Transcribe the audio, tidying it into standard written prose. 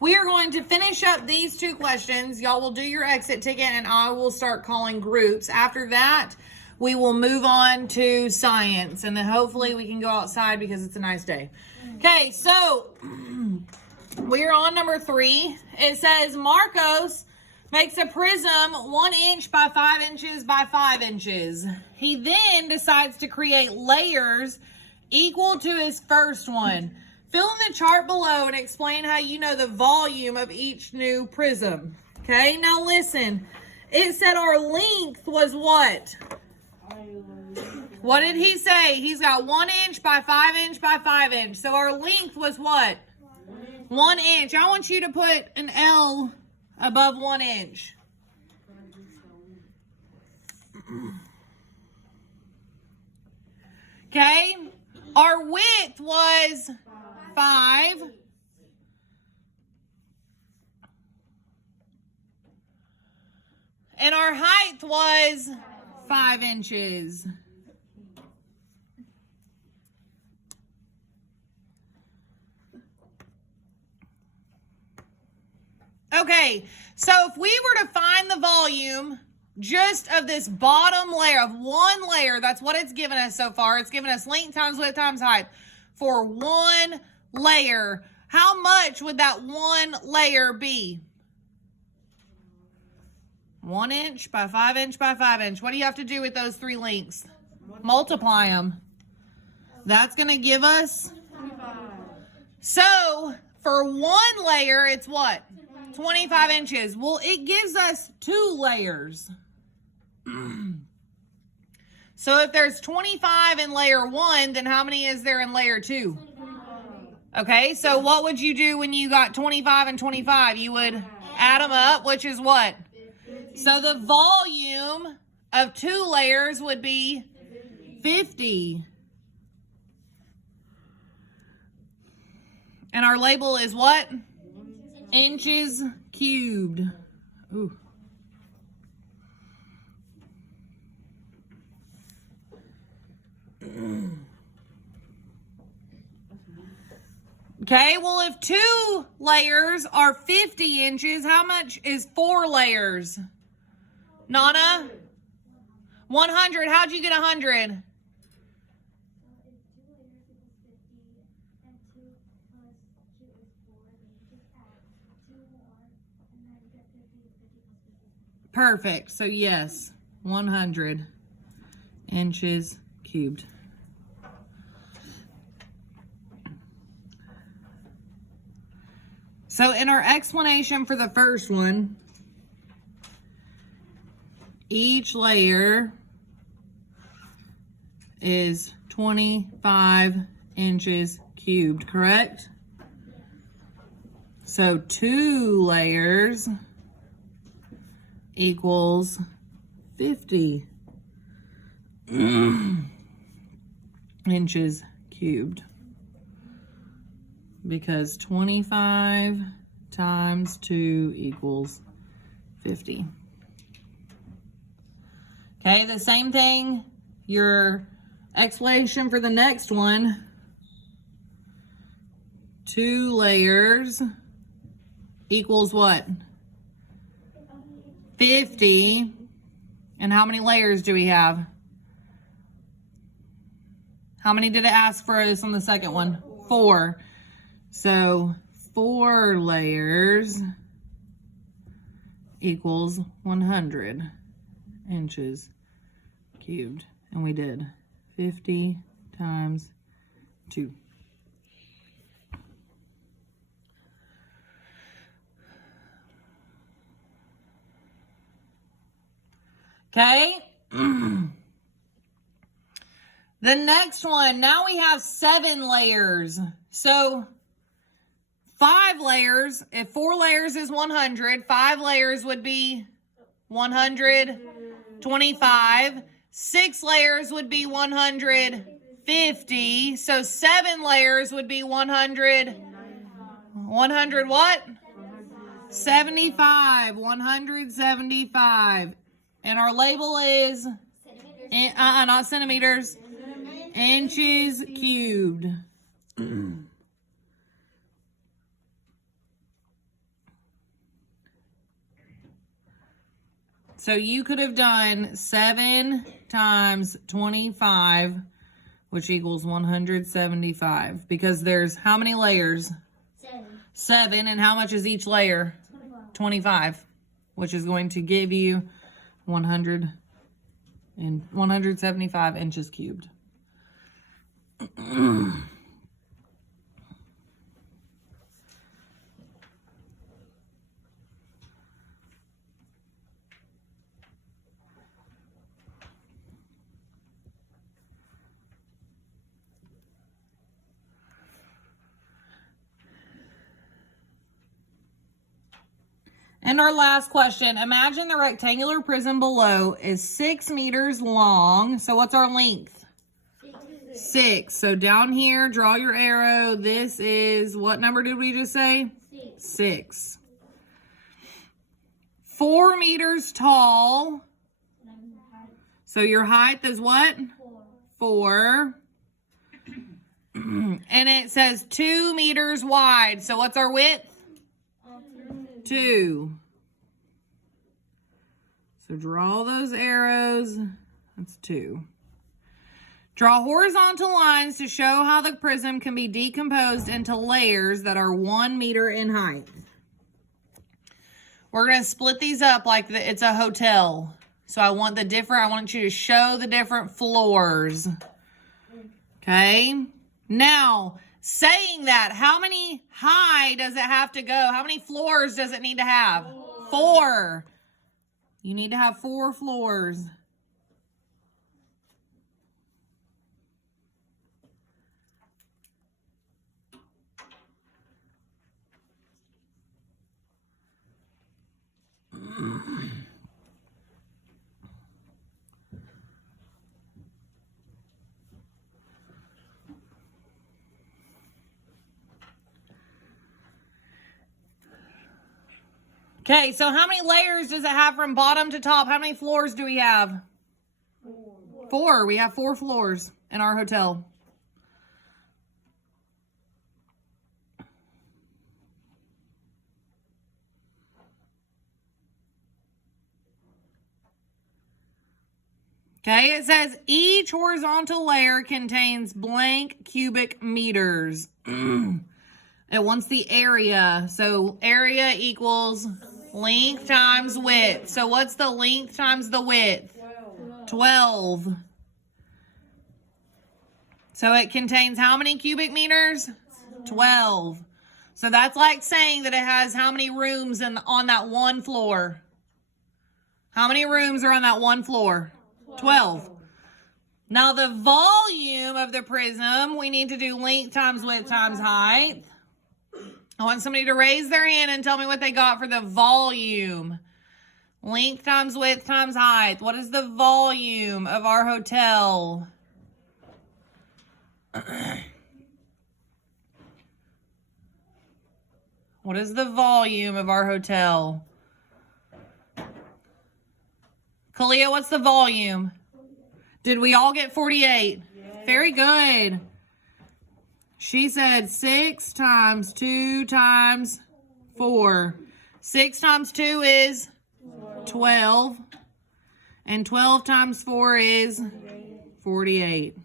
We are going to finish up these two questions. Y'all will do your exit ticket and I will start calling groups. After that, we will move on to science and then hopefully we can go outside because it's a nice day. Okay, so we're on number 3. It says Marcos makes a prism 1 inch by 5 inches by 5 inches. He then decides to create layers equal to his first one. Fill in the chart below and explain how you know the volume of each new prism. Okay, now listen. It said our length was what? What did he say? He's got 1 inch by 5 inch by 5 inch. So our length was what? 1 inch. I want you to put an L above 1 inch. Okay. Our width was 5. And our height was 5 inches. Okay, so if we were to find the volume just of this bottom layer, of one layer, that's what it's given us so far. It's given us length times width times height for one layer. How much would that one layer be? 1 inch by 5 inch by 5 inch. What do you have to do with those 3 lengths? Multiply them. That's going to give us 25. So for one layer, it's what? 25 inches. Well, it gives us 2 layers. So if there's 25 in layer 1, then how many is there in layer 2? Okay, so what would you do when you got 25 and 25? You would add them up, which is what? So the volume of 2 layers would be 50. And our label is what? Inches cubed. Ooh. Okay, well, if 2 layers are 50 inches, how much is 4 layers? Nana? 100. How'd you get 100? Perfect. So yes, 100 inches cubed. So in our explanation for the first one, each layer is 25 inches cubed, correct? So 2 layers equals 50 inches cubed. Because 25 times 2 equals 50. Okay, the same thing, your explanation for the next one. 2 layers equals what? 50. And how many layers do we have? How many did it ask for us on the second one? 4. So 4 layers equals 100 inches cubed. And we did 50 times 2. Okay. The next one, now we have 7 layers. So 5 layers, if 4 layers is 100, 5 layers would be 125. 6 layers would be 150. So 7 layers would be 100. 100 what? 75. 175. And our label is, not centimeters, inches cubed. So you could have done 7 times 25, which equals 175. Because there's how many layers? 7. And how much is each layer? 25. Which is going to give you 175 inches cubed. And our last question, imagine the rectangular prism below is 6 meters long. So what's our length? 6. So down here, draw your arrow. This is, what number did we just say? 6. 4 meters tall. So your height is what? 4. And it says 2 meters wide. So what's our width? 2. So draw those arrows. That's 2. Draw horizontal lines to show how the prism can be decomposed into layers that are 1 meter in height. We're going to split these up like it's a hotel. So I want you to show the different floors. Okay. Now, saying that, how many high does it have to go? How many floors does it need to have? 4. You need to have 4 floors. Okay, so how many layers does it have from bottom to top? How many floors do we have? 4. We have 4 floors in our hotel. Okay, it says each horizontal layer contains blank cubic meters. It wants the area. So area equals length times width. So what's the length times the width? 12. So it contains how many cubic meters? 12. So that's like saying that it has how many rooms on that one floor? How many rooms are on that one floor? 12. Now the volume of the prism, we need to do length times width times height. I want somebody to raise their hand and tell me what they got for the volume. Length times width times height. What is the volume of our hotel? What is the volume of our hotel? Kalia, what's the volume? Did we all get 48? Yes. Very good. She said 6 times 2 times 4. 6 times 2 is 12. And 12 times 4 is 48.